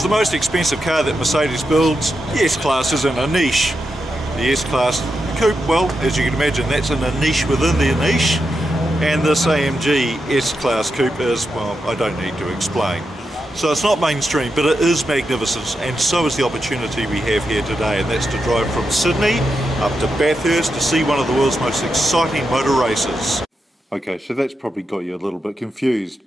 As the most expensive car that Mercedes builds, the S-Class is in a niche. The S-Class Coupe, well, as you can imagine, that's in a niche within the niche. And this AMG S-Class Coupe is, well, I don't need to explain. So it's not mainstream, but it is magnificent, and so is the opportunity we have here today, and that's to drive from Sydney up to Bathurst to see one of the world's most exciting motor races. Okay, so that's probably got you a little bit confused.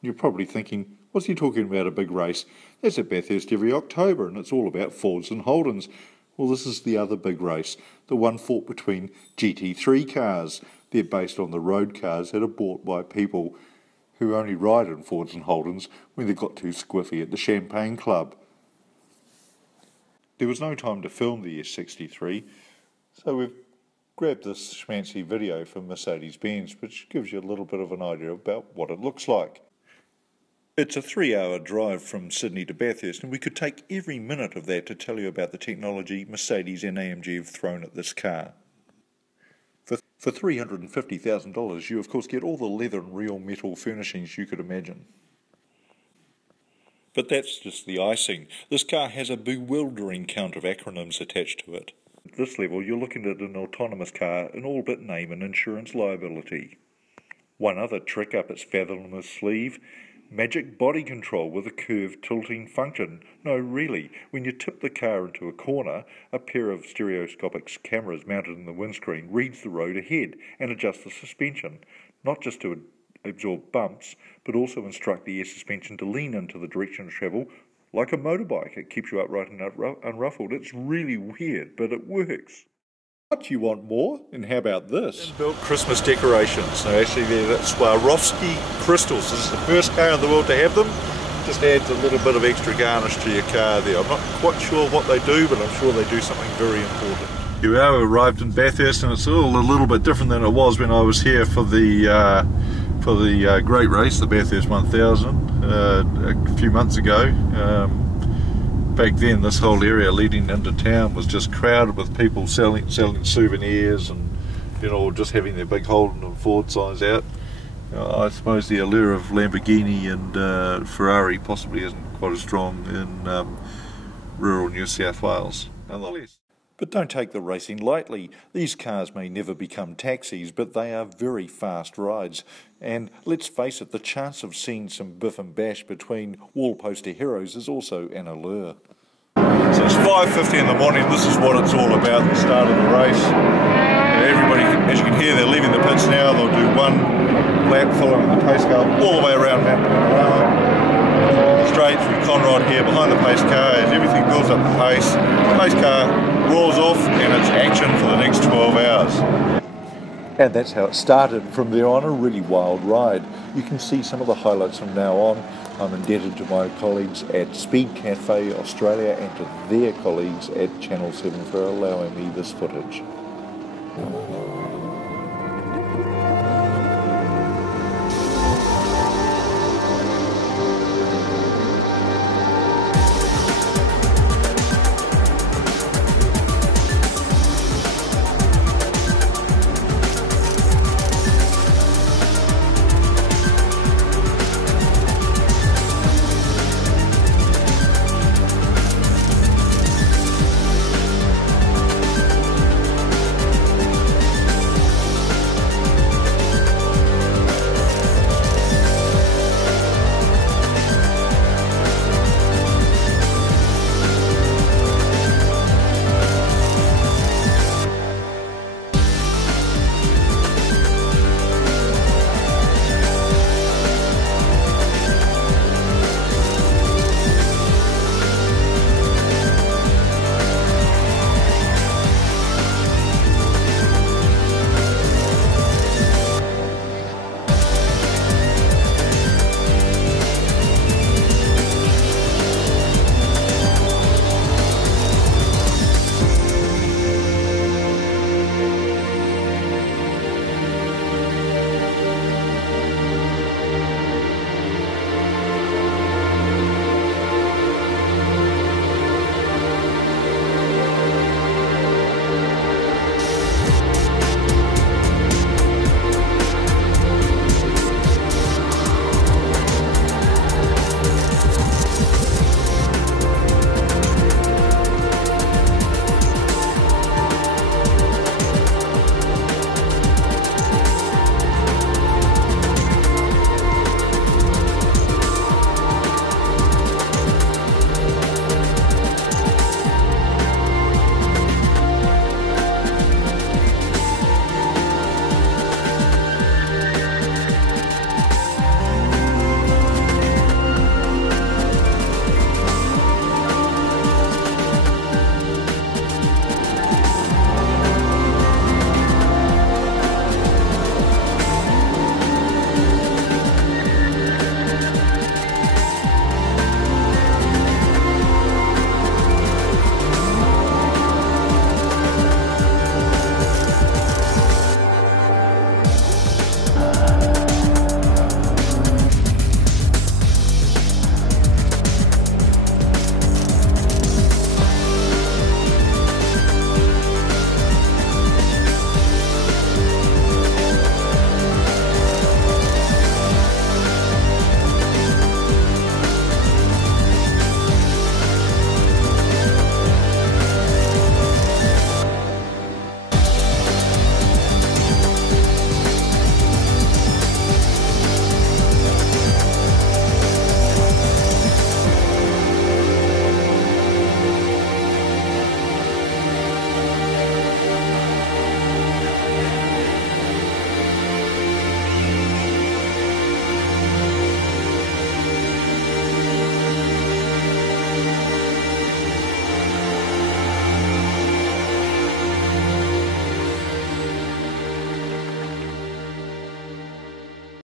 You're probably thinking, what's he talking about, a big race? That's at Bathurst every October, and it's all about Fords and Holdens. Well, this is the other big race, the one fought between GT3 cars. They're based on the road cars that are bought by people who only ride in Fords and Holdens when they got too squiffy at the Champagne Club. There was no time to film the S63, so we've grabbed this schmancy video from Mercedes-Benz, which gives you a little bit of an idea about what it looks like. It's a 3-hour drive from Sydney to Bathurst, and we could take every minute of that to tell you about the technology Mercedes and AMG have thrown at this car. For $350,000, you of course get all the leather and real metal furnishings you could imagine. But that's just the icing. This car has a bewildering count of acronyms attached to it. At this level, you're looking at an autonomous car in all but name and insurance liability. One other trick up its fathomless sleeve: magic body control with a curved tilting function. No, really, when you tip the car into a corner, a pair of stereoscopic cameras mounted in the windscreen reads the road ahead and adjusts the suspension, not just to absorb bumps, but also instruct the air suspension to lean into the direction of travel like a motorbike. It keeps you upright and unruffled. It's really weird, but it works. What, you want more? And how about this? Built Christmas decorations. Now actually that's Swarovski crystals. This is the first car in the world to have them. Just adds a little bit of extra garnish to your car there. I'm not quite sure what they do, but I'm sure they do something very important. Here we are, we arrived in Bathurst, and it's all a little bit different than it was when I was here for the great race, the Bathurst 1000, a few months ago. Back then, this whole area leading into town was just crowded with people selling souvenirs and, you know, just having their big Holden and Ford signs out. I suppose the allure of Lamborghini and Ferrari possibly isn't quite as strong in rural New South Wales, nonetheless. But don't take the racing lightly. These cars may never become taxis, but they are very fast rides. And let's face it, the chance of seeing some biff and bash between wall-poster heroes is also an allure. So it's 5:50 in the morning. This is what it's all about, the start of the race. Everybody, as you can hear, they're leaving the pits now. They'll do one lap following the pace car all the way around Mount Panorama, straight through Conrod here behind the pace car as everything builds up the pace. The pace car roars off and it's action for the next 12 hours. And that's how it started. From there on, a really wild ride. You can see some of the highlights from now on. I'm indebted to my colleagues at Speed Cafe Australia and to their colleagues at Channel 7 for allowing me this footage.